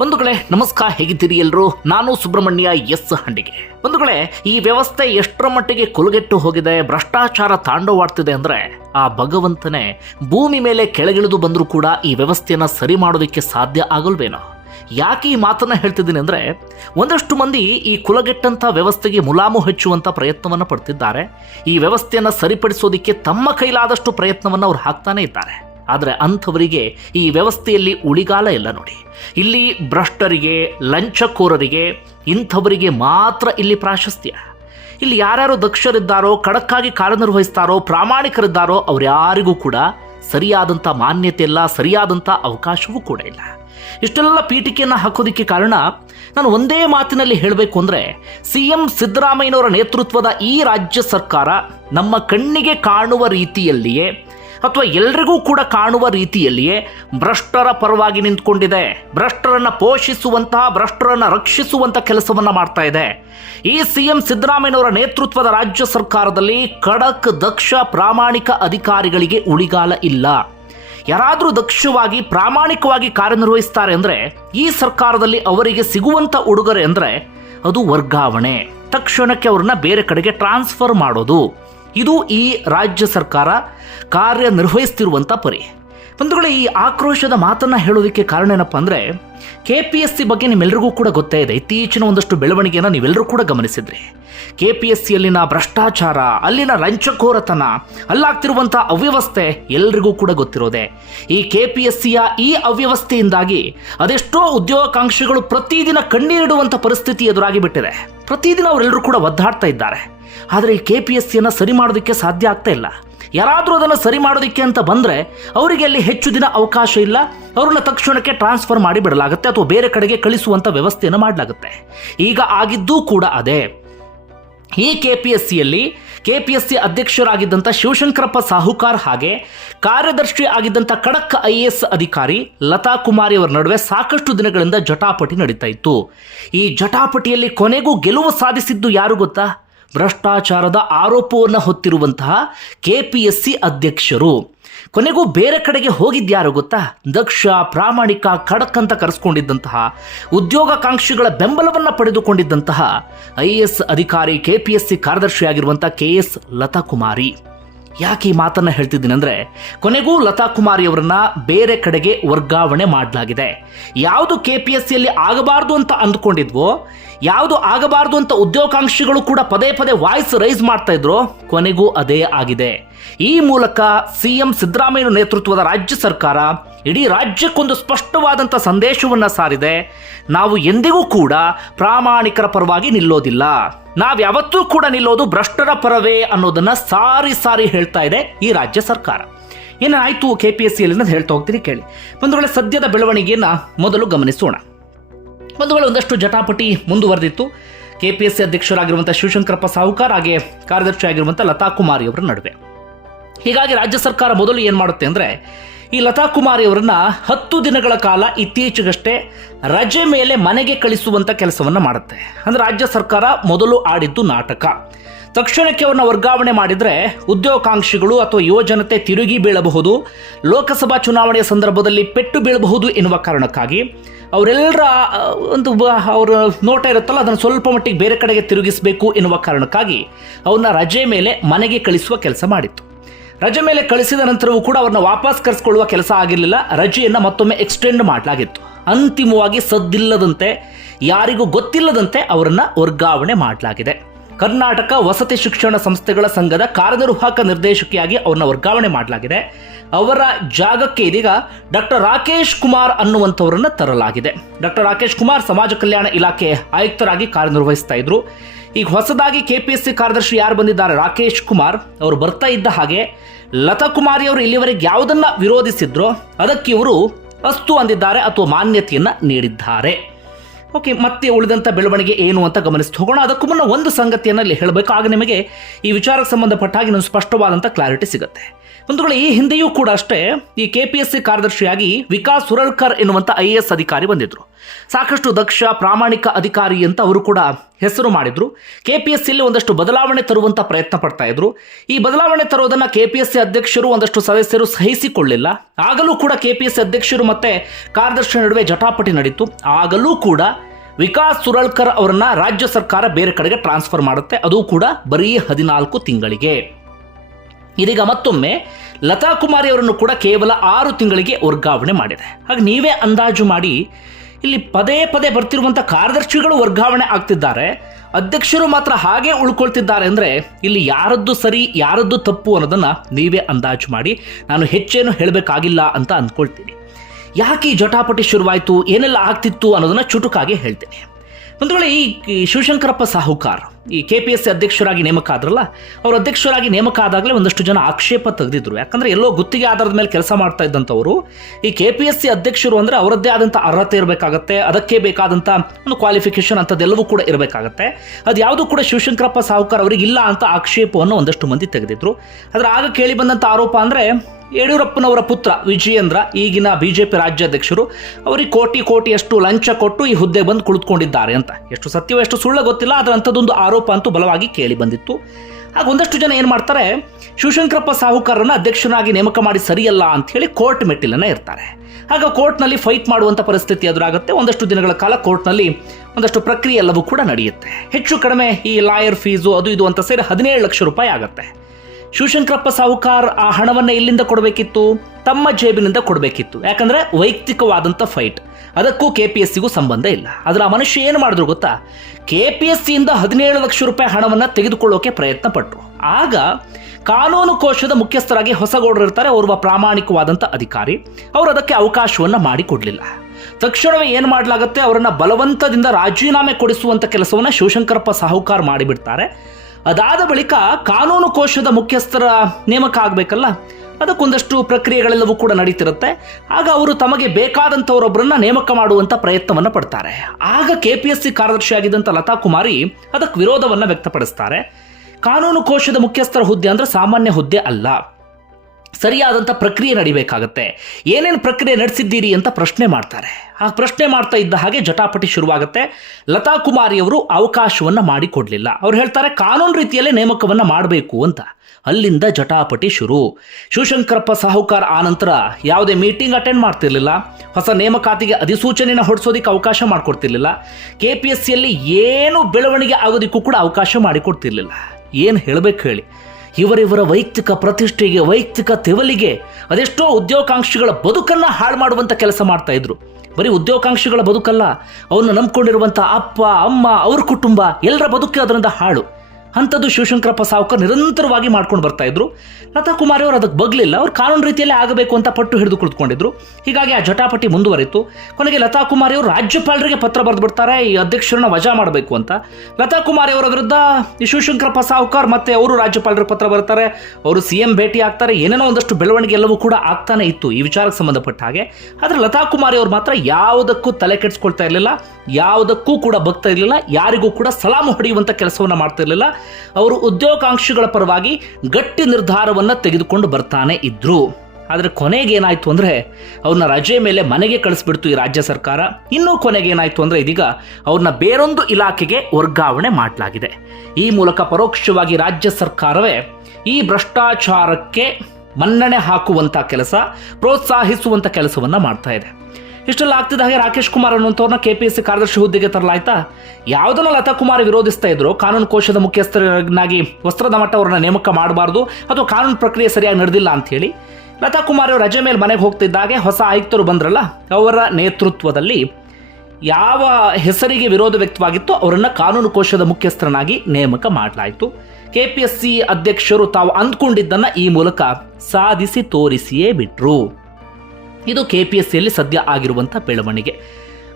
ಬಂಧುಗಳೇ, ನಮಸ್ಕಾರ, ಹೇಗಿದ್ದೀರಿ ಎಲ್ಲರೂ ನಾನು ಸುಬ್ರಹ್ಮಣ್ಯ ಎಸ್ ಹಂಡಿಗೆ. ಬಂಧುಗಳೇ, ಈ ವ್ಯವಸ್ಥೆ ಎಷ್ಟರ ಮಟ್ಟಿಗೆ ಕುಲಗೆಟ್ಟು ಹೋಗಿದೆ, ಭ್ರಷ್ಟಾಚಾರ ತಾಂಡವಾಡ್ತಿದೆ ಅಂದ್ರೆ, ಆ ಭಗವಂತನೇ ಭೂಮಿ ಮೇಲೆ ಕೆಳಗಿಳಿದು ಬಂದರೂ ಕೂಡ ಈ ವ್ಯವಸ್ಥೆಯನ್ನು ಸರಿ ಮಾಡೋದಕ್ಕೆ ಸಾಧ್ಯ ಆಗಲ್ವೇನೋ? ಯಾಕೆ ಈ ಮಾತನ್ನ ಹೇಳ್ತಿದ್ದೀನಿ ಅಂದ್ರೆ, ಒಂದಷ್ಟು ಮಂದಿ ಈ ಕುಲಗೆಟ್ಟಂತ ವ್ಯವಸ್ಥೆಗೆ ಮುಲಾಮು ಹೆಚ್ಚುವಂಥ ಪ್ರಯತ್ನವನ್ನ ಪಡ್ತಿದ್ದಾರೆ. ಈ ವ್ಯವಸ್ಥೆಯನ್ನು ಸರಿಪಡಿಸೋದಕ್ಕೆ ತಮ್ಮ ಕೈಲಾದಷ್ಟು ಪ್ರಯತ್ನವನ್ನ ಅವ್ರು ಹಾಕ್ತಾನೆ ಇದ್ದಾರೆ. ಆದರೆ ಅಂಥವರಿಗೆ ಈ ವ್ಯವಸ್ಥೆಯಲ್ಲಿ ಉಳಿಗಾಲ ಇಲ್ಲ ನೋಡಿ. ಇಲ್ಲಿ ಭ್ರಷ್ಟರಿಗೆ, ಲಂಚಕೋರರಿಗೆ, ಇಂಥವರಿಗೆ ಮಾತ್ರ ಇಲ್ಲಿ ಪ್ರಾಶಸ್ತ್ಯ. ಇಲ್ಲಿ ಯಾರ್ಯಾರು ದಕ್ಷರಿದ್ದಾರೋ ಕಡಕ್ಕಾಗಿ ಕಾರ್ಯನಿರ್ವಹಿಸ್ತಾರೋ, ಪ್ರಾಮಾಣಿಕರಿದ್ದಾರೋ ಅವ್ರ್ಯಾರಿಗೂ ಕೂಡ ಸರಿಯಾದಂಥ ಮಾನ್ಯತೆ ಇಲ್ಲ, ಸರಿಯಾದಂಥ ಅವಕಾಶವೂ ಕೂಡ ಇಲ್ಲ. ಇಷ್ಟೆಲ್ಲ ಪೀಠಿಕೆಯನ್ನು ಹಾಕೋದಕ್ಕೆ ಕಾರಣ ನಾನು ಒಂದೇ ಮಾತಿನಲ್ಲಿ ಹೇಳಬೇಕು ಅಂದರೆ ಸಿ ಎಂ ಸಿದ್ದರಾಮಯ್ಯನವರ ನೇತೃತ್ವದ ಈ ರಾಜ್ಯ ಸರ್ಕಾರ ನಮ್ಮ ಕಣ್ಣಿಗೆ ಕಾಣುವ ರೀತಿಯಲ್ಲಿಯೇ ಅಥವಾ ಎಲ್ರಿಗೂ ಕೂಡ ಕಾಣುವ ರೀತಿಯಲ್ಲಿಯೇ ಭ್ರಷ್ಟರ ಪರವಾಗಿ ನಿಂತ್ಕೊಂಡಿದೆ. ಭ್ರಷ್ಟರನ್ನ ಪೋಷಿಸುವಂತಹ, ಭ್ರಷ್ಟರನ್ನ ರಕ್ಷಿಸುವಂತ ಕೆಲಸವನ್ನ ಮಾಡ್ತಾ ಇದೆ. ಈ ಸಿಎಂ ಸಿದ್ದರಾಮಯ್ಯನವರ ನೇತೃತ್ವದ ರಾಜ್ಯ ಸರ್ಕಾರದಲ್ಲಿ ಖಡಕ್, ದಕ್ಷ, ಪ್ರಾಮಾಣಿಕ ಅಧಿಕಾರಿಗಳಿಗೆ ಉಳಿಗಾಲ ಇಲ್ಲ. ಯಾರಾದರೂ ದಕ್ಷವಾಗಿ, ಪ್ರಾಮಾಣಿಕವಾಗಿ ಕಾರ್ಯನಿರ್ವಹಿಸ್ತಾರೆ ಅಂದರೆ ಈ ಸರ್ಕಾರದಲ್ಲಿ ಅವರಿಗೆ ಸಿಗುವಂಥ ಉಡುಗೊರೆ ಅಂದರೆ ಅದು ವರ್ಗಾವಣೆ. ತಕ್ಷಣಕ್ಕೆ ಅವ್ರನ್ನ ಬೇರೆ ಕಡೆಗೆ ಟ್ರಾನ್ಸ್ಫರ್ ಮಾಡೋದು. ಇದು ಈ ರಾಜ್ಯ ಸರ್ಕಾರ ಕಾರ್ಯನಿರ್ವಹಿಸ್ತಿರುವಂಥ ಪರಿ. ಬಂಧುಗಳೇ, ಈ ಆಕ್ರೋಶದ ಮಾತನ್ನು ಹೇಳೋದಕ್ಕೆ ಕಾರಣ ಏನಪ್ಪ ಅಂದರೆ ಕೆ ಪಿ ಎಸ್ ಸಿ ಬಗ್ಗೆ ನಿಮ್ಮೆಲ್ಲರಿಗೂ ಕೂಡ ಗೊತ್ತೇ ಇದೆ. ಇತ್ತೀಚಿನ ಒಂದಷ್ಟು ಬೆಳವಣಿಗೆಯನ್ನು ನೀವೆಲ್ಲರೂ ಕೂಡ ಗಮನಿಸಿದ್ರಿ. ಕೆ ಪಿ ಎಸ್ ಸಿಯಲ್ಲಿನ ಭ್ರಷ್ಟಾಚಾರ, ಅಲ್ಲಿನ ಲಂಚಕೋರತನ ಅಲ್ಲಾಗ್ತಿರುವಂಥ ಅವ್ಯವಸ್ಥೆ ಎಲ್ರಿಗೂ ಕೂಡ ಗೊತ್ತಿರೋದೆ. ಈ ಕೆ ಪಿ ಎಸ್ ಸಿಯ ಈ ಅವ್ಯವಸ್ಥೆಯಿಂದಾಗಿ ಅದೆಷ್ಟೋ ಉದ್ಯೋಗಾಕಾಂಕ್ಷಿಗಳು ಪ್ರತಿದಿನ ಕಣ್ಣೀರಿಡುವಂಥ ಪರಿಸ್ಥಿತಿ ಎದುರಾಗಿ ಬಿಟ್ಟಿದೆ. ಪ್ರತಿದಿನ ಅವರೆಲ್ಲರೂ ಕೂಡ ಒದ್ದಾಡ್ತಾ ಇದ್ದಾರೆ. ಆದರೆ ಈ ಕೆ ಪಿ ಎಸ್ ಸಿಯನ್ನು ಸರಿ ಮಾಡೋದಕ್ಕೆ ಸಾಧ್ಯ ಆಗ್ತಾ ಇಲ್ಲ. ಯಾರಾದರೂ ಅದನ್ನು ಸರಿ ಮಾಡೋದಕ್ಕೆ ಅಂತ ಬಂದರೆ ಅವರಿಗೆ ಅಲ್ಲಿ ಹೆಚ್ಚು ದಿನ ಅವಕಾಶ ಇಲ್ಲ. ಅವ್ರನ್ನ ತಕ್ಷಣಕ್ಕೆ ಟ್ರಾನ್ಸ್ಫರ್ ಮಾಡಿ ಬಿಡಲಾಗುತ್ತೆ ಅಥವಾ ಬೇರೆ ಕಡೆಗೆ ಕಳಿಸುವಂಥ ವ್ಯವಸ್ಥೆಯನ್ನು ಮಾಡಲಾಗುತ್ತೆ. ಈಗ ಆಗಿದ್ದೂ ಕೂಡ ಅದೇ. ಈ ಕೆ ಪಿ ಎಸ್ ಸಿಯಲ್ಲಿ ಕೆ ಪಿ ಎಸ್ ಸಿ ಅಧ್ಯಕ್ಷರಾಗಿದ್ದಂಥ ಶಿವಶಂಕರಪ್ಪ ಸಾಹುಕಾರ್ ಹಾಗೆ ಕಾರ್ಯದರ್ಶಿ ಆಗಿದ್ದಂಥ ಖಡಕ್ ಎಸ್ ಅಧಿಕಾರಿ ಲತಾ ಕುಮಾರಿ ಅವರ ನಡುವೆ ಸಾಕಷ್ಟು ದಿನಗಳಿಂದ ಜಟಾಪಟಿ ನಡೀತಾ ಇತ್ತು. ಈ ಜಟಾಪಟಿಯಲ್ಲಿ ಕೊನೆಗೂ ಗೆಲುವು ಸಾಧಿಸಿದ್ದು ಯಾರು ಗೊತ್ತಾ? ಭ್ರಷ್ಟಾಚಾರದ ಆರೋಪವನ್ನು ಹೊತ್ತಿರುವಂತಹ ಕೆ ಪಿ ಎಸ್ ಸಿ ಅಧ್ಯಕ್ಷರು. ಕೊನೆಗೂ ಬೇರೆ ಕಡೆಗೆ ಹೋಗಿದ್ಯಾರು ಗೊತ್ತಾ? ದಕ್ಷ, ಪ್ರಾಮಾಣಿಕ, ಖಡಕ್ ಅಂತ ಕರೆಸ್ಕೊಂಡಿದ್ದಂತಹ, ಉದ್ಯೋಗಾಕಾಂಕ್ಷಿಗಳ ಬೆಂಬಲವನ್ನು ಪಡೆದುಕೊಂಡಿದ್ದಂತಹ ಐ ಎಸ್ ಅಧಿಕಾರಿ ಕೆ ಪಿ ಎಸ್ ಸಿ ಕಾರ್ಯದರ್ಶಿಯಾಗಿರುವಂಥ ಕೆ ಎಸ್ ಲತಾ ಕುಮಾರಿ ಯಾಕೆ ಈ ಮಾತನ್ನು ಹೇಳ್ತಿದ್ದೀನಿ ಅಂದರೆ, ಕೊನೆಗೂ ಲತಾ ಕುಮಾರಿ ಅವರನ್ನ ಬೇರೆ ಕಡೆಗೆ ವರ್ಗಾವಣೆ ಮಾಡಲಾಗಿದೆ. ಯಾವುದು ಕೆ ಪಿ ಎಸ್ ಸಿಯಲ್ಲಿ ಆಗಬಾರ್ದು ಅಂತ ಅಂದ್ಕೊಂಡಿದ್ವೋ ಯಾವುದು ಆಗಬಾರದು ಅಂತ ಉದ್ಯೋಗಾಂಕ್ಷಿಗಳು ಕೂಡ ಪದೇ ಪದೇ ವಾಯ್ಸ್ ರೈಸ್ ಮಾಡ್ತಾ ಇದ್ರು, ಕೊನೆಗೂ ಅದೇ ಆಗಿದೆ. ಈ ಮೂಲಕ ಸಿಎಂ ಸಿದ್ದರಾಮಯ್ಯ ನೇತೃತ್ವದ ರಾಜ್ಯ ಸರ್ಕಾರ ಇಡೀ ರಾಜ್ಯಕ್ಕೊಂದು ಸ್ಪಷ್ಟವಾದಂಥ ಸಂದೇಶವನ್ನು ಸಾರಿದೆ. ನಾವು ಎಂದಿಗೂ ಕೂಡ ಪ್ರಾಮಾಣಿಕರ ಪರವಾಗಿ ನಿಲ್ಲೋದಿಲ್ಲ. ನಾವು ಯಾವತ್ತೂ ಕೂಡ ನಿಲ್ಲೋದು ಭ್ರಷ್ಟರ ಪರವೇ ಅನ್ನೋದನ್ನ ಸಾರಿ ಸಾರಿ ಹೇಳ್ತಾ ಇದೆ ಈ ರಾಜ್ಯ ಸರ್ಕಾರ. ಏನಾಯಿತು ಕೆ ಪಿ ಎಸ್ ಸಿ ಅಲ್ಲಿ ಹೇಳ್ತಾ ಹೋಗ್ತೀನಿ ಕೇಳಿ. ವೇಳೆ ಸದ್ಯದ ಬೆಳವಣಿಗೆಯನ್ನು ಮೊದಲು ಗಮನಿಸೋಣ. ವೇಳೆ ಒಂದಷ್ಟು ಜಟಾಪಟಿ ಮುಂದುವರೆದಿತ್ತು. ಕೆ ಪಿ ಎಸ್ ಸಿ ಅಧ್ಯಕ್ಷರಾಗಿರುವಂಥ ಶಿವಶಂಕರಪ್ಪ ಸಾಹುಕಾರ್ ಹಾಗೆ ಕಾರ್ಯದರ್ಶಿ ಆಗಿರುವಂಥ ಲತಾ ಕುಮಾರಿ ಅವರ ನಡುವೆ. ಹೀಗಾಗಿ ರಾಜ್ಯ ಸರ್ಕಾರ ಮೊದಲು ಏನು ಮಾಡುತ್ತೆ ಅಂದರೆ, ಈ ಲತಾ ಕುಮಾರಿ ಅವರನ್ನ ಹತ್ತು ದಿನಗಳ ಕಾಲ ಇತ್ತೀಚೆಗಷ್ಟೇ ರಜೆ ಮೇಲೆ ಮನೆಗೆ ಕಳಿಸುವಂತ ಕೆಲಸವನ್ನ ಮಾಡುತ್ತೆ. ಅಂದ್ರೆ ರಾಜ್ಯ ಸರ್ಕಾರ ಮೊದಲು ಆಡಿದ್ದು ನಾಟಕ. ತಕ್ಷಣಕ್ಕೆ ಅವ್ರನ್ನ ವರ್ಗಾವಣೆ ಮಾಡಿದ್ರೆ ಉದ್ಯೋಗಾಂಕ್ಷಿಗಳು ಅಥವಾ ಯುವಜನತೆ ತಿರುಗಿ ಬೀಳಬಹುದು, ಲೋಕಸಭಾ ಚುನಾವಣೆಯ ಸಂದರ್ಭದಲ್ಲಿ ಪೆಟ್ಟು ಬೀಳಬಹುದು ಎನ್ನುವ ಕಾರಣಕ್ಕಾಗಿ. ಅವರೆಲ್ಲರ ಒಂದು ಅವರ ನೋಟ ಇರುತ್ತಲ್ಲ, ಅದನ್ನು ಸ್ವಲ್ಪ ಮಟ್ಟಿಗೆ ಬೇರೆ ಕಡೆಗೆ ತಿರುಗಿಸಬೇಕು ಎನ್ನುವ ಕಾರಣಕ್ಕಾಗಿ ಅವನ್ನ ರಜೆ ಮೇಲೆ ಮನೆಗೆ ಕಳಿಸುವ ಕೆಲಸ ಮಾಡಿತ್ತು. ರಜೆ ಮೇಲೆ ಕಳಿಸಿದ ನಂತರವೂ ಕೂಡ ಅವ್ರನ್ನ ವಾಪಸ್ ಕರೆಸ್ಕೊಳ್ಳುವ ಕೆಲಸ ಆಗಿರಲಿಲ್ಲ. ರಜೆಯನ್ನು ಮತ್ತೊಮ್ಮೆ ಎಕ್ಸ್ಟೆಂಡ್ ಮಾಡಲಾಗಿತ್ತು. ಅಂತಿಮವಾಗಿ ಸದ್ದಿಲ್ಲದಂತೆ, ಯಾರಿಗೂ ಗೊತ್ತಿಲ್ಲದಂತೆ ಅವರನ್ನು ವರ್ಗಾವಣೆ ಮಾಡಲಾಗಿದೆ. ಕರ್ನಾಟಕ ವಸತಿ ಶಿಕ್ಷಣ ಸಂಸ್ಥೆಗಳ ಸಂಘದ ಕಾರ್ಯನಿರ್ವಾಹಕ ನಿರ್ದೇಶಕಿಯಾಗಿ ಅವ್ರನ್ನ ವರ್ಗಾವಣೆ ಮಾಡಲಾಗಿದೆ. ಅವರ ಜಾಗಕ್ಕೆ ಇದೀಗ ಡಾಕ್ಟರ್ ರಾಕೇಶ್ ಕುಮಾರ್ ಅನ್ನುವಂಥವರನ್ನ ತರಲಾಗಿದೆ. ಡಾಕ್ಟರ್ ರಾಕೇಶ್ ಕುಮಾರ್ ಸಮಾಜ ಕಲ್ಯಾಣ ಇಲಾಖೆ ಆಯುಕ್ತರಾಗಿ ಕಾರ್ಯನಿರ್ವಹಿಸ್ತಾ ಇದ್ರು. ಈಗ ಹೊಸದಾಗಿ ಕೆಪಿಎಸ್ಸಿ ಕಾರ್ಯದರ್ಶಿ ಯಾರು ಬಂದಿದ್ದಾರೆ? ರಾಕೇಶ್ ಕುಮಾರ್. ಅವರು ಬರ್ತಾ ಇದ್ದ ಹಾಗೆ ಲತಾ ಕುಮಾರಿ ಅವರು ಇಲ್ಲಿವರೆಗೆ ಯಾವುದನ್ನ ವಿರೋಧಿಸಿದ್ರೋ ಅದಕ್ಕೆ ಇವರು ಅಸ್ತು ಅಂದಿದ್ದಾರೆ ಅಥವಾ ಮಾನ್ಯತೆಯನ್ನ ನೀಡಿದ್ದಾರೆ. ಓಕೆ ಮತ್ತೆ ಉಳಿದಂಥ ಬೆಳವಣಿಗೆ ಏನು ಅಂತ ಗಮನಿಸ್ತಾ ಹೋಗೋಣ, ಅದಕ್ಕೂ ಮುನ್ನ ಒಂದು ಸಂಗತಿಯನ್ನು ಇಲ್ಲಿ ಹೇಳಬೇಕು ಆಗ ನಿಮಗೆ ಈ ವಿಚಾರಕ್ಕೆ ಸಂಬಂಧಪಟ್ಟ ಹಾಗೆ ಇನ್ನೊಂದು ಸ್ಪಷ್ಟವಾದಂಥ ಕ್ಲಾರಿಟಿ ಸಿಗುತ್ತೆ. ವೇಳೆ ಈ ಹಿಂದೆಯೂ ಕೂಡ ಅಷ್ಟೇ ಈ ಕೆ ಪಿ ಎಸ್ ಸಿ ಕಾರ್ಯದರ್ಶಿಯಾಗಿ ವಿಕಾಸ್ ಸುರಳ್ಕರ್ ಎನ್ನುವಂಥ ಐ ಎ ಎಸ್ ಅಧಿಕಾರಿ ಬಂದಿದ್ರು. ಸಾಕಷ್ಟು ದಕ್ಷ, ಪ್ರಾಮಾಣಿಕ ಅಧಿಕಾರಿ ಅಂತ ಅವರು ಕೂಡ ಹೆಸರು ಮಾಡಿದ್ರು. ಕೆ ಪಿ ಎಸ್ ಸಿಯಲ್ಲಿ ಒಂದಷ್ಟು ಬದಲಾವಣೆ ತರುವಂಥ ಪ್ರಯತ್ನ ಪಡ್ತಾ ಇದ್ರು. ಈ ಬದಲಾವಣೆ ತರೋದನ್ನು ಕೆ ಪಿ ಎಸ್ ಸಿ ಅಧ್ಯಕ್ಷರು ಒಂದಷ್ಟು ಸದಸ್ಯರು ಸಹಿಸಿಕೊಳ್ಳಿಲ್ಲ. ಆಗಲೂ ಕೂಡ ಕೆ ಪಿ ಎಸ್ ಸಿ ಅಧ್ಯಕ್ಷರು ಮತ್ತೆ ಕಾರ್ಯದರ್ಶಿ ನಡುವೆ ಜಟಾಪಟಿ ನಡೀತು. ಆಗಲೂ ಕೂಡ ವಿಕಾಸ್ ಸುರಳ್ಕರ್ ಅವರನ್ನ ರಾಜ್ಯ ಸರ್ಕಾರ ಬೇರೆ ಕಡೆಗೆ ಟ್ರಾನ್ಸ್ಫರ್ ಮಾಡುತ್ತೆ. ಅದು ಕೂಡ ಬರೀ ಹದಿನಾಲ್ಕು ತಿಂಗಳಿಗೆ. ಇದೀಗ ಮತ್ತೊಮ್ಮೆ ಲತಾ ಕುಮಾರಿ ಅವರನ್ನು ಕೂಡ ಕೇವಲ ಆರು ತಿಂಗಳಿಗೆ ವರ್ಗಾವಣೆ ಮಾಡಿದೆ. ಹಾಗೆ ನೀವೇ ಅಂದಾಜು ಮಾಡಿ, ಇಲ್ಲಿ ಪದೇ ಪದೇ ಬರ್ತಿರುವಂಥ ಕಾರ್ಯದರ್ಶಿಗಳು ವರ್ಗಾವಣೆ ಆಗ್ತಿದ್ದಾರೆ. ಅಧ್ಯಕ್ಷರು ಮಾತ್ರ ಹಾಗೆ ಉಳ್ಕೊಳ್ತಿದ್ದಾರೆ ಅಂದರೆ ಇಲ್ಲಿ ಯಾರದ್ದು ಸರಿ, ಯಾರದ್ದು ತಪ್ಪು ಅನ್ನೋದನ್ನು ನೀವೇ ಅಂದಾಜು ಮಾಡಿ. ನಾನು ಹೆಚ್ಚೇನು ಹೇಳಬೇಕಾಗಿಲ್ಲ ಅಂತ ಅಂದ್ಕೊಳ್ತೀನಿ ಯಾಕೆ ಈ ಜಟಾಪಟಿ ಶುರುವಾಯಿತು, ಏನೆಲ್ಲ ಆಗ್ತಿತ್ತು ಅನ್ನೋದನ್ನು ಚುಟುಕಾಗಿ ಹೇಳ್ತೀನಿ. ಒಂದು ವೇಳೆ ಈ ಶಿವಶಂಕರಪ್ಪ ಸಾಹುಕಾರ್ ಈ ಕೆ ಪಿ ಎಸ್ ಸಿ ಅಧ್ಯಕ್ಷರಾಗಿ ನೇಮಕ ಆದ್ರಲ್ಲ ಅವರು ಅಧ್ಯಕ್ಷರಾಗಿ ನೇಮಕ ಆದಾಗಲೇ ಒಂದಷ್ಟು ಜನ ಆಕ್ಷೇಪ ತೆಗೆದಿದ್ರು. ಯಾಕಂದ್ರೆ ಎಲ್ಲೋ ಗುತ್ತಿಗೆ ಆಧಾರದ ಮೇಲೆ ಕೆಲಸ ಮಾಡ್ತಾ ಇದ್ದಂಥವರು, ಈ ಕೆ ಪಿ ಎಸ್ ಸಿ ಅಧ್ಯಕ್ಷರು ಅಂದ್ರೆ ಅವರದ್ದೇ ಆದಂಥ ಅರ್ಹತೆ ಇರಬೇಕಾಗತ್ತೆ, ಅದಕ್ಕೆ ಬೇಕಾದಂಥ ಒಂದು ಕ್ವಾಲಿಫಿಕೇಶನ್ ಅಂಥದ್ದೆಲ್ಲವೂ ಕೂಡ ಇರಬೇಕಾಗತ್ತೆ. ಅದು ಯಾವುದೂ ಕೂಡ ಶಿವಶಂಕರಪ್ಪ ಸಾಹುಕಾರ್ ಅವರಿಗೆ ಇಲ್ಲ ಅಂತ ಆಕ್ಷೇಪವನ್ನು ಒಂದಷ್ಟು ಮಂದಿ ತೆಗೆದಿದ್ರು. ಆದ್ರೆ ಆಗ ಕೇಳಿ ಬಂದಂಥ ಆರೋಪ ಅಂದ್ರೆ ಯಡಿಯೂರಪ್ಪನವರ ಪುತ್ರ ವಿಜಯೇಂದ್ರ, ಈಗಿನ ಬಿಜೆಪಿ ರಾಜ್ಯಾಧ್ಯಕ್ಷರು, ಅವರಿಗೆ ಕೋಟಿ ಕೋಟಿಯಷ್ಟು ಲಂಚ ಕೊಟ್ಟು ಈ ಹುದ್ದೆ ಬಂದು ಕುಳಿತುಕೊಂಡಿದ್ದಾರೆ ಅಂತ. ಎಷ್ಟು ಸತ್ಯವೋ ಎಷ್ಟು ಸುಳ್ಳ ಗೊತ್ತಿಲ್ಲ ಅದರ ಅಂಥದ್ದೊಂದು ಆರೋಪ ಅಂತೂ ಬಲವಾಗಿ ಕೇಳಿ ಬಂದಿತ್ತು. ಆಗ ಒಂದಷ್ಟು ಜನ ಏನು ಮಾಡ್ತಾರೆ, ಶಿವಶಂಕರಪ್ಪ ಸಾಹುಕಾರರನ್ನು ಅಧ್ಯಕ್ಷನಾಗಿ ನೇಮಕ ಮಾಡಿ ಸರಿಯಲ್ಲ ಅಂತ ಹೇಳಿ ಕೋರ್ಟ್ ಮೆಟ್ಟಿಲನ್ನ ಇರ್ತಾರೆ ಆಗ ಕೋರ್ಟ್ನಲ್ಲಿ ಫೈಟ್ ಮಾಡುವಂಥ ಪರಿಸ್ಥಿತಿ ಎದುರಾಗುತ್ತೆ. ಒಂದಷ್ಟು ದಿನಗಳ ಕಾಲ ಕೋರ್ಟ್ನಲ್ಲಿ ಒಂದಷ್ಟು ಪ್ರಕ್ರಿಯೆ ಎಲ್ಲವೂ ಕೂಡ ನಡೆಯುತ್ತೆ. ಹೆಚ್ಚು ಕಡಿಮೆ ಈ ಲಾಯರ್ ಫೀಸು ಅದು ಇದು ಅಂತ ಸೇರಿ ಹದಿನೇಳು ಲಕ್ಷ ರೂಪಾಯಿ ಆಗುತ್ತೆ. ಶಿವಶಂಕರಪ್ಪ ಸಾಹುಕಾರ್ ಆ ಹಣವನ್ನು ಎಲ್ಲಿಂದ ಕೊಡಬೇಕಿತ್ತು? ತಮ್ಮ ಜೇಬಿನಿಂದ ಕೊಡಬೇಕಿತ್ತು. ಯಾಕಂದ್ರೆ ವೈಯಕ್ತಿಕವಾದಂಥ ಫೈಟ್ ಅದಕ್ಕೂ ಕೆ ಪಿ ಎಸ್ ಸಿಗೂ ಸಂಬಂಧ ಇಲ್ಲ. ಆದರೆ ಆ ಮನುಷ್ಯ ಏನು ಮಾಡಿದ್ರು ಗೊತ್ತಾ? ಕೆ ಪಿ ಎಸ್ ಸಿಯಿಂದ ಹದಿನೇಳು ಲಕ್ಷ ರೂಪಾಯಿ ಹಣವನ್ನು ತೆಗೆದುಕೊಳ್ಳೋಕೆ ಪ್ರಯತ್ನ ಪಟ್ಟರು ಆಗ ಕಾನೂನು ಕೋಶದ ಮುಖ್ಯಸ್ಥರಾಗಿ ಹೊಸಗೌಡರು ಇರ್ತಾರೆ ಓರ್ವ ಪ್ರಾಮಾಣಿಕವಾದಂಥ ಅಧಿಕಾರಿ. ಅವರು ಅದಕ್ಕೆ ಅವಕಾಶವನ್ನು ಮಾಡಿಕೊಡಲಿಲ್ಲ ತಕ್ಷಣವೇ ಏನು ಮಾಡಲಾಗುತ್ತೆ? ಅವರನ್ನು ಬಲವಂತದಿಂದ ರಾಜೀನಾಮೆ ಕೊಡಿಸುವಂಥ ಕೆಲಸವನ್ನು ಶಿವಶಂಕರಪ್ಪ ಸಾಹುಕಾರ್ ಮಾಡಿಬಿಡ್ತಾರೆ. ಅದಾದ ಬಳಿಕ ಕಾನೂನು ಕೋಶದ ಮುಖ್ಯಸ್ಥರ ನೇಮಕ ಆಗಬೇಕಲ್ಲ ಅದಕ್ಕೊಂದಷ್ಟು ಪ್ರಕ್ರಿಯೆಗಳೆಲ್ಲವೂ ಕೂಡ ನಡೀತಿರುತ್ತೆ. ಆಗ ಅವರು ತಮಗೆ ಬೇಕಾದಂಥವರೊಬ್ಬರನ್ನ ನೇಮಕ ಮಾಡುವಂಥ ಪ್ರಯತ್ನವನ್ನು ಪಡ್ತಾರೆ. ಆಗ ಕೆ ಪಿ ಎಸ್ ಸಿ ಕಾರ್ಯದರ್ಶಿಯಾಗಿದ್ದಂಥ ಲತಾ ಕುಮಾರಿ ಅದಕ್ಕೆ ವಿರೋಧವನ್ನು ವ್ಯಕ್ತಪಡಿಸ್ತಾರೆ. ಕಾನೂನು ಕೋಶದ ಮುಖ್ಯಸ್ಥರ ಹುದ್ದೆ ಅಂದರೆ ಸಾಮಾನ್ಯ ಹುದ್ದೆ ಅಲ್ಲ. ಸರಿಯಾದಂಥ ಪ್ರಕ್ರಿಯೆ ನಡಿಬೇಕಾಗತ್ತೆ. ಏನೇನು ಪ್ರಕ್ರಿಯೆ ನಡೆಸಿದ್ದೀರಿ ಅಂತ ಪ್ರಶ್ನೆ ಮಾಡ್ತಾರೆ. ಆ ಪ್ರಶ್ನೆ ಮಾಡ್ತಾ ಇದ್ದ ಹಾಗೆ ಜಟಾಪಟಿ ಶುರುವಾಗುತ್ತೆ. ಲತಾ ಕುಮಾರಿಯವರು ಅವಕಾಶವನ್ನು ಮಾಡಿಕೊಡಲಿಲ್ಲ. ಅವ್ರು ಹೇಳ್ತಾರೆ, ಕಾನೂನು ರೀತಿಯಲ್ಲೇ ನೇಮಕವನ್ನು ಮಾಡಬೇಕು ಅಂತ. ಅಲ್ಲಿಂದ ಜಟಾಪಟಿ ಶುರು. ಶಿವಶಂಕರಪ್ಪ ಸಾಹುಕಾರ್ ಆ ನಂತರ ಯಾವುದೇ ಮೀಟಿಂಗ್ ಅಟೆಂಡ್ ಮಾಡ್ತಿರ್ಲಿಲ್ಲ. ಹೊಸ ನೇಮಕಾತಿಗೆ ಅಧಿಸೂಚನೆಯನ್ನು ಹೊಡಿಸೋದಕ್ಕೆ ಅವಕಾಶ ಮಾಡಿಕೊಡ್ತಿರ್ಲಿಲ್ಲ. ಕೆ ಪಿ ಎಸ್ ಸಿಯಲ್ಲಿ ಏನು ಬೆಳವಣಿಗೆ ಆಗೋದಕ್ಕೂ ಕೂಡ ಅವಕಾಶ ಮಾಡಿಕೊಡ್ತಿರ್ಲಿಲ್ಲ. ಏನು ಹೇಳಬೇಕು ಹೇಳಿ. ಇವರಿವರ ವೈಯಕ್ತಿಕ ಪ್ರತಿಷ್ಠೆಗೆ, ವೈಯಕ್ತಿಕ ತೆವಲಿಗೆ ಅದೆಷ್ಟೋ ಉದ್ಯೋಗಾಂಕ್ಷಿಗಳ ಬದುಕನ್ನು ಹಾಳು ಮಾಡುವಂಥ ಕೆಲಸ ಮಾಡ್ತಾ ಇದ್ರು. ಬರೀ ಉದ್ಯೋಗಾಂಕ್ಷಿಗಳ ಬದುಕಲ್ಲ ಅವನ್ನ ನಂಬ್ಕೊಂಡಿರುವಂಥ ಅಪ್ಪ, ಅಮ್ಮ, ಅವ್ರ ಕುಟುಂಬ ಎಲ್ಲರ ಬದುಕೆ ಅದರಿಂದ ಹಾಳು. ಅಂಥದ್ದು ಶಿವಶಂಕರಪ್ಪ ಸಾವುಕರ್ ನಿರಂತರವಾಗಿ ಮಾಡ್ಕೊಂಡು ಬರ್ತಾ ಇದ್ರು. ಲತಾ ಕುಮಾರಿ ಅವರು ಅದಕ್ಕೆ ಬಗ್ಲಿಲ್ಲ. ಅವ್ರು ಕಾನೂನು ರೀತಿಯಲ್ಲೇ ಆಗಬೇಕು ಅಂತ ಪಟ್ಟು ಹಿಡಿದು ಕುಳಿತುಕೊಂಡಿದ್ರು. ಹೀಗಾಗಿ ಆ ಜಟಾಪಟಿ ಮುಂದುವರಿತು. ಕೊನೆಗೆ ಲತಾ ಕುಮಾರಿ ಅವರು ರಾಜ್ಯಪಾಲರಿಗೆ ಪತ್ರ ಬರೆದು ಬಿಡ್ತಾರೆ, ಈ ಅಧ್ಯಕ್ಷರನ್ನ ವಜಾ ಮಾಡಬೇಕು ಅಂತ. ಲತಾ ಕುಮಾರಿ ಅವರ ವಿರುದ್ಧ ಈ ಶಿವಶಂಕರಪ್ಪ ಸಾವುಕರ್ ಮತ್ತೆ ಅವರು ರಾಜ್ಯಪಾಲರಿಗೆ ಪತ್ರ ಬರ್ತಾರೆ. ಅವರು ಸಿ ಎಂ ಭೇಟಿ ಆಗ್ತಾರೆ. ಏನೇನೋ ಒಂದಷ್ಟು ಬೆಳವಣಿಗೆ ಎಲ್ಲವೂ ಕೂಡ ಆಗ್ತಾನೆ ಇತ್ತು ಈ ವಿಚಾರಕ್ಕೆ ಸಂಬಂಧಪಟ್ಟ ಹಾಗೆ. ಆದರೆ ಲತಾ ಕುಮಾರಿ ಅವರು ಮಾತ್ರ ಯಾವುದಕ್ಕೂ ತಲೆ ಕೆಡಿಸ್ಕೊಳ್ತಾ ಇರಲಿಲ್ಲ. ಯಾವುದಕ್ಕೂ ಕೂಡ ಬಗ್ತಾ ಇರಲಿಲ್ಲ. ಯಾರಿಗೂ ಕೂಡ ಸಲಾಮು ಹೊಡೆಯುವಂಥ ಕೆಲಸವನ್ನು ಮಾಡ್ತಾ ಇರಲಿಲ್ಲ. ಅವರು ಉದ್ಯೋಗಾಂಕ್ಷಿಗಳ ಪರವಾಗಿ ಗಟ್ಟಿ ನಿರ್ಧಾರವನ್ನು ತೆಗೆದುಕೊಂಡು ಬರ್ತಾನೆ ಇದ್ರು. ಆದರೆ ಕೊನೆಗೆ ಏನಾಯ್ತು ಅಂದ್ರೆ ಅವ್ರನ್ನ ರಜೆ ಮೇಲೆ ಮನೆಗೆ ಕಳಿಸ್ಬಿಡ್ತು ಈ ರಾಜ್ಯ ಸರ್ಕಾರ. ಇನ್ನೂ ಕೊನೆಗೆ ಅಂದರೆ ಅಂದ್ರೆ ಇದೀಗ ಅವ್ರನ್ನ ಬೇರೊಂದು ಇಲಾಖೆಗೆ ವರ್ಗಾವಣೆ ಮಾಡಲಾಗಿದೆ. ಈ ಮೂಲಕ ಪರೋಕ್ಷವಾಗಿ ರಾಜ್ಯ ಸರ್ಕಾರವೇ ಈ ಭ್ರಷ್ಟಾಚಾರಕ್ಕೆ ಮನ್ನಣೆ ಹಾಕುವಂಥ ಕೆಲಸ ಪ್ರೋತ್ಸಾಹಿಸುವಂಥ ಕೆಲಸವನ್ನು ಮಾಡ್ತಾ ಇದೆ. ಇಷ್ಟೆಲ್ಲ ಆಗ್ತಿದ್ದ ಹಾಗೆ ರಾಕೇಶ್ ಕುಮಾರ್ ಅನ್ನುವಂಥವ್ರನ್ನ ಸಿ ಕಾರ್ಯದರ್ಶಿ ಹುದ್ದೆಗೆ ತರಲಾಯ್ತಾ? ಯಾವುದನ್ನ ಲತಾ ಕುಮಾರ್ ವಿರೋಧಿಸ್ತಾ ಇದ್ರು? ಕಾನೂನು ಕೋಶದ ಮುಖ್ಯಸ್ಥರನ್ನಾಗಿ ವಸ್ತ್ರದ ಮಟ್ಟ ಅವರನ್ನ ನೇಮಕ ಮಾಡಬಾರ್ದು ಅಥವಾ ಕಾನೂನು ಪ್ರಕ್ರಿಯೆ ಸರಿಯಾಗಿ ನಡೆದಿಲ್ಲ ಅಂತ ಹೇಳಿ? ಲತಾ ಕುಮಾರ್ ಅವರು ರಜೆ ಮೇಲೆ ಮನೆಗೆ ಹೋಗ್ತಿದ್ದಾಗೆ ಹೊಸ ಆಯುಕ್ತರು ಬಂದ್ರಲ್ಲ, ಅವರ ನೇತೃತ್ವದಲ್ಲಿ ಯಾವ ಹೆಸರಿಗೆ ವಿರೋಧ ವ್ಯಕ್ತವಾಗಿತ್ತು ಅವರನ್ನ ಕಾನೂನು ಕೋಶದ ಮುಖ್ಯಸ್ಥರನ್ನಾಗಿ ನೇಮಕ ಮಾಡಲಾಯಿತು. ಕೆ ಪಿ ಎಸ್ ಸಿ ಅಧ್ಯಕ್ಷರು ತಾವು ಅಂದ್ಕೊಂಡಿದ್ದನ್ನ ಈ ಮೂಲಕ ಸಾಧಿಸಿ ತೋರಿಸಿಯೇ ಬಿಟ್ರು. ಇದು ಕೆ ಪಿ ಎಸ್ ಸಿಯಲ್ಲಿ ಸದ್ಯ ಆಗಿರುವಂಥ ಬೆಳವಣಿಗೆ.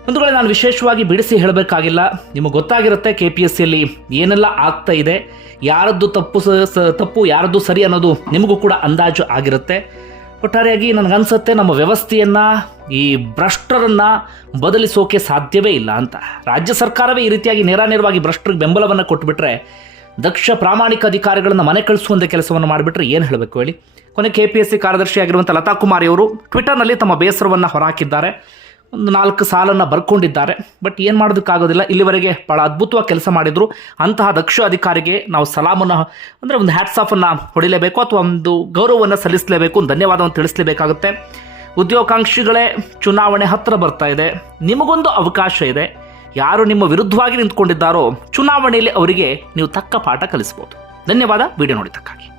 ಒಂದು ವೇಳೆ ನಾನು ವಿಶೇಷವಾಗಿ ಬಿಡಿಸಿ ಹೇಳಬೇಕಾಗಿಲ್ಲ. ನಿಮಗೆ ಗೊತ್ತಾಗಿರುತ್ತೆ ಕೆ ಪಿ ಎಸ್ ಸಿಯಲ್ಲಿ ಏನೆಲ್ಲ ಆಗ್ತಾ ಇದೆ. ಯಾರದ್ದು ತಪ್ಪು ಸ- ತಪ್ಪು, ಯಾರದ್ದು ಸರಿ ಅನ್ನೋದು ನಿಮಗೂ ಕೂಡ ಅಂದಾಜು ಆಗಿರುತ್ತೆ. ಒಟ್ಟಾರೆಯಾಗಿ ನನಗನ್ಸುತ್ತೆ, ನಮ್ಮ ವ್ಯವಸ್ಥೆಯನ್ನು, ಈ ಭ್ರಷ್ಟರನ್ನು ಬದಲಿಸೋಕೆ ಸಾಧ್ಯವೇ ಇಲ್ಲ ಅಂತ. ರಾಜ್ಯ ಸರ್ಕಾರವೇ ಈ ರೀತಿಯಾಗಿ ನೇರಾನೇರವಾಗಿ ಭ್ರಷ್ಟರಿಗೆ ಬೆಂಬಲವನ್ನು ಕೊಟ್ಟುಬಿಟ್ರೆ ದಕ್ಷ ಪ್ರಾಮಾಣಿಕ ಅಧಿಕಾರಿಗಳನ್ನು ಮನೆ ಕಳಿಸುವಂಥ ಕೆಲಸವನ್ನು ಮಾಡಿಬಿಟ್ರೆ ಏನು ಹೇಳಬೇಕು ಹೇಳಿ? ಕೊನೆ ಕೆ ಪಿ ಎಸ್ ಸಿ ಕಾರ್ಯದರ್ಶಿ ಆಗಿರುವಂಥ ಲತಾ ಕುಮಾರಿ ಅವರು ಟ್ವಿಟರ್ನಲ್ಲಿ ತಮ್ಮ ಬೇಸರವನ್ನು ಹೊರಹಾಕಿದ್ದಾರೆ. ಒಂದು ನಾಲ್ಕು ಸಾಲನ್ನು ಬರ್ಕೊಂಡಿದ್ದಾರೆ. ಬಟ್ ಏನು ಮಾಡೋದಕ್ಕಾಗೋದಿಲ್ಲ. ಇಲ್ಲಿವರೆಗೆ ಭಾಳ ಅದ್ಭುತವಾಗಿ ಕೆಲಸ ಮಾಡಿದರು. ಅಂತಹ ದಕ್ಷ ಅಧಿಕಾರಿಗೆ ನಾವು ಸಲಾಮನ್ನು, ಅಂದರೆ ಒಂದು ಹ್ಯಾಟ್ಸ್ ಆಫನ್ನು ಹೊಡಿಲೇಬೇಕು ಅಥವಾ ಒಂದು ಗೌರವವನ್ನು ಸಲ್ಲಿಸಲೇಬೇಕು, ಒಂದು ಧನ್ಯವಾದವನ್ನು ತಿಳಿಸಲೇಬೇಕಾಗುತ್ತೆ. ಉದ್ಯೋಗಾಂಕ್ಷಿಗಳೇ, ಚುನಾವಣೆ ಹತ್ತಿರ ಬರ್ತಾ ಇದೆ. ನಿಮಗೊಂದು ಅವಕಾಶ ಇದೆ. ಯಾರು ನಿಮ್ಮ ವಿರುದ್ಧವಾಗಿ ನಿಂತ್ಕೊಂಡಿದ್ದಾರೋ, ಚುನಾವಣೆಯಲ್ಲಿ ಅವರಿಗೆ ನೀವು ತಕ್ಕ ಪಾಠ ಕಲಿಸ್ಬೋದು. ಧನ್ಯವಾದ. ವಿಡಿಯೋ ನೋಡಿದ್ದಕ್ಕಾಗಿ.